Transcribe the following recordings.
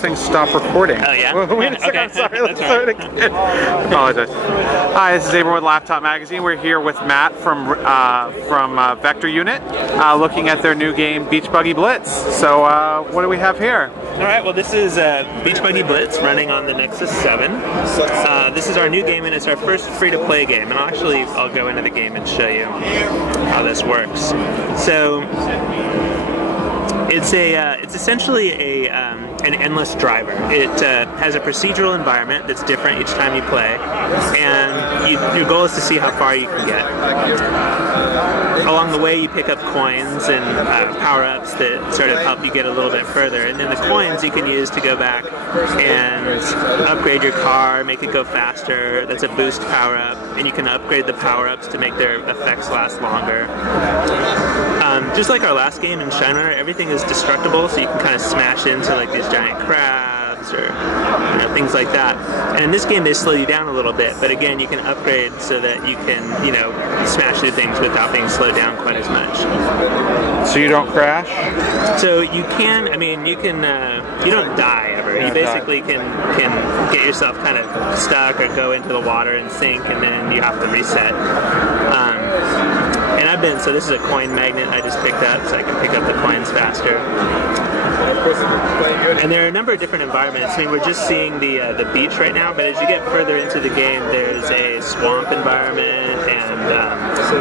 thing stop recording. Oh, yeah? Wait a second, Okay. I'm sorry, let's start it again. Apologize. Hi, this is Abram with Laptop Magazine. We're here with Matt from Vector Unit, looking at their new game, Buggy Blitz. So what do we have here? Alright, well this is Buggy Blitz running on the Nexus 7. This is our new game and it's our first free-to-play game. And I'll go into the game and show you how this works. So it's essentially an endless driver. It has a procedural environment that's different each time you play, and your goal is to see how far you can get. Along the way, you pick up coins and power-ups that sort of help you get a little bit further, and then the coins you can use to go back and upgrade your car, make it go faster. That's a boost power-up, and you can upgrade the power-ups to make their effects last longer. Just like our last game in Shine Runner, everything is destructible, so you can kind of smash into like these giant crabs or things like that. And in this game they slow you down a little bit, but again you can upgrade so that you can, smash through things without being slowed down quite as much. So you don't crash? So you can, you don't die ever. You basically can get yourself kind of stuck or go into the water and sink, and then you have to reset. And so this is a coin magnet I just picked up, so I can pick up the coins faster. And there are a number of different environments. We're just seeing the beach right now, but as you get further into the game, there's a swamp environment, and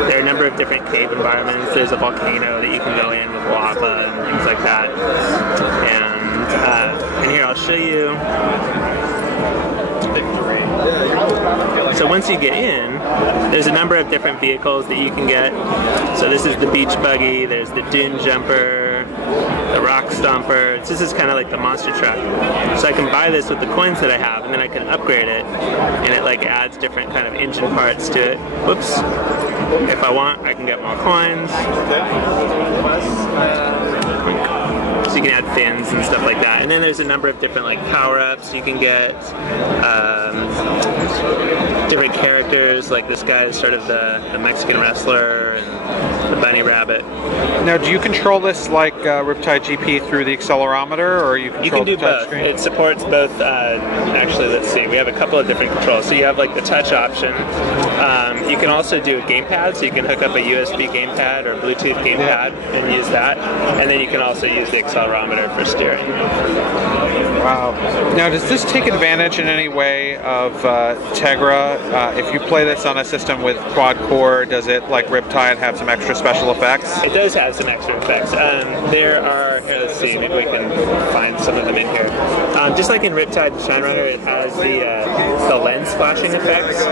there are a number of different cave environments. There's a volcano that you can go in with lava and things like that. And here I'll show you. So once you get in, there's a number of different vehicles that you can get. So this is the beach buggy, there's the dune jumper, the rock stomper. This is kind of like the monster truck. So I can buy this with the coins that I have, and then I can upgrade it, and it like adds different kind of engine parts to it. Whoops. If I want, I can get more coins. So you can add fins and stuff like that. And then there's a number of different like power-ups you can get. Different characters, like this guy is sort of the Mexican wrestler, and the bunny rabbit. Now, do you control this like Riptide GP through the accelerometer, or you can do both. Screen? It supports both. Actually, let's see. We have a couple of different controls. So you have like the touch option. You can also do a gamepad, so you can hook up a USB gamepad or Bluetooth gamepad and use that. And then you can also use the accelerometer for steering. Wow. Now, does this take advantage in any way of Tegra? If you play this on a system with quad core, does it, like Riptide, have some extra special effects? It does have some extra effects. Here, let's see, maybe we can find some of them in here. Just like in Riptide and Shine Runner, it has the lens flashing effects,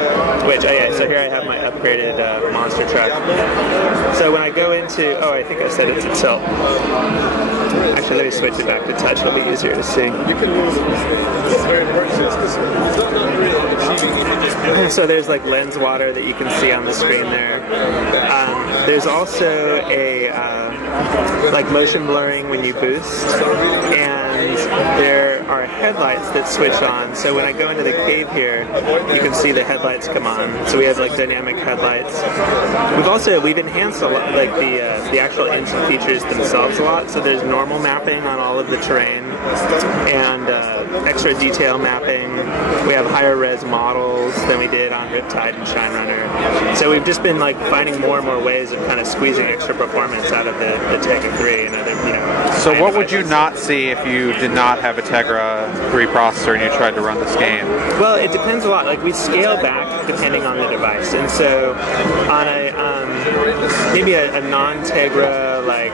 which, so here I have my upgraded monster truck. So when I go into, I think I said it's in tilt. Actually, let me switch it back to touch, it'll be easier to see. So there's like lens water that you can see on the screen there. There's also a like motion blurring when you boost, and there are headlights that switch on. So when I go into the cave here, you can see the headlights come on. So we have like dynamic headlights. We've enhanced a lot, like the actual engine features themselves a lot. So there's normal mapping on all of the terrain, and extra detail mapping. We have higher res models than we did on Riptide and Shine Runner. So we've just been like finding more and more ways of kind of squeezing extra performance out of the Tegra 3 and other, So what would you not see if you did not have a Tegra 3 processor and you tried to run this game? Well, it depends a lot. Like we scale back depending on the device, and so on maybe a non-Tegra like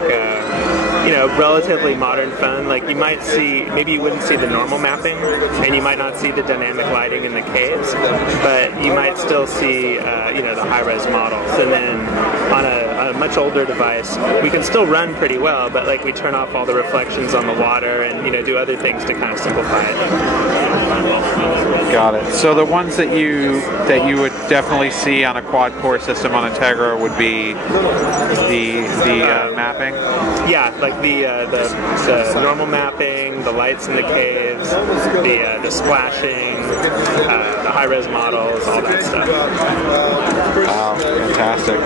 relatively modern phone, like you might see, maybe you wouldn't see the normal mapping, and you might not see the dynamic lighting in the caves, but you might still see the high-res models. And then on a much older device, we can still run pretty well, but like we turn off all the reflections on the water and do other things to kind of simplify it. Got it. So the ones that you would definitely see on a quad core system on a Tegra would be the mapping. Yeah, like the normal mapping, the lights in the caves, the splashing, the high-res models, all that stuff. Wow, fantastic.